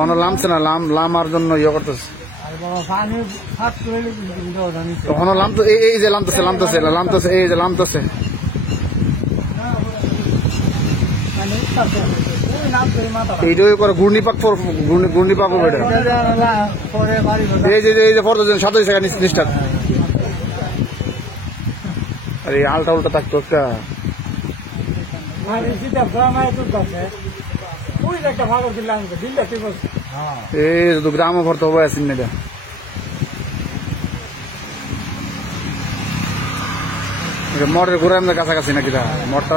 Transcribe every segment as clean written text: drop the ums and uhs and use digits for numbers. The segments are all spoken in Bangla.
অন লামছে না লামার জন্য ইয়ে করতেছে তখন লামতো এই যে লামতেছে এই যে লামতেছে এইটাই করে ঘূর্ণিপাক হবে এই যে পড়তেছেন 27 সেকেন্ড নিষ্ঠা আরে আলটা উল্টা থাকতো একটা এই তো গ্রাম ভরতে হবে আসেন না মরের ঘুরে আমাদের কাছাকাছি নাকি মরটা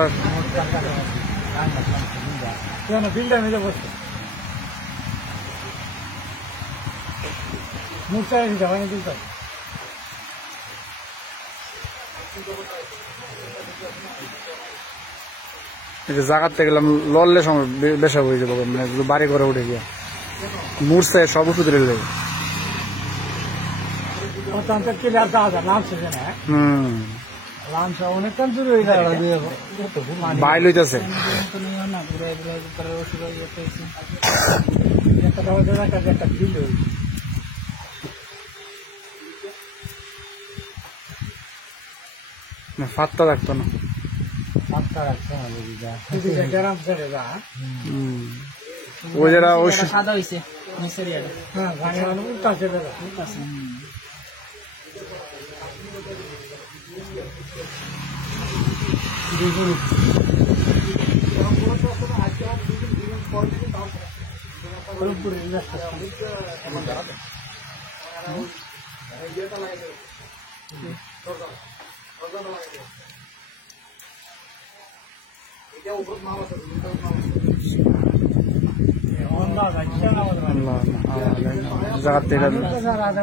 জায়গাতে গেলাম লড়লে সময় বেশা হয়ে যাবো মানে বাড়ি ঘরে উঠে গিয়া মুড়ছে সব ওষুধ রেলে বাইল হইতেছে ফাত্তা রাখতো না ওই যারা সাদা হয়েছে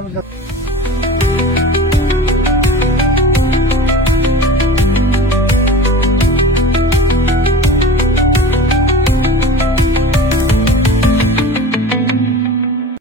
জায়গা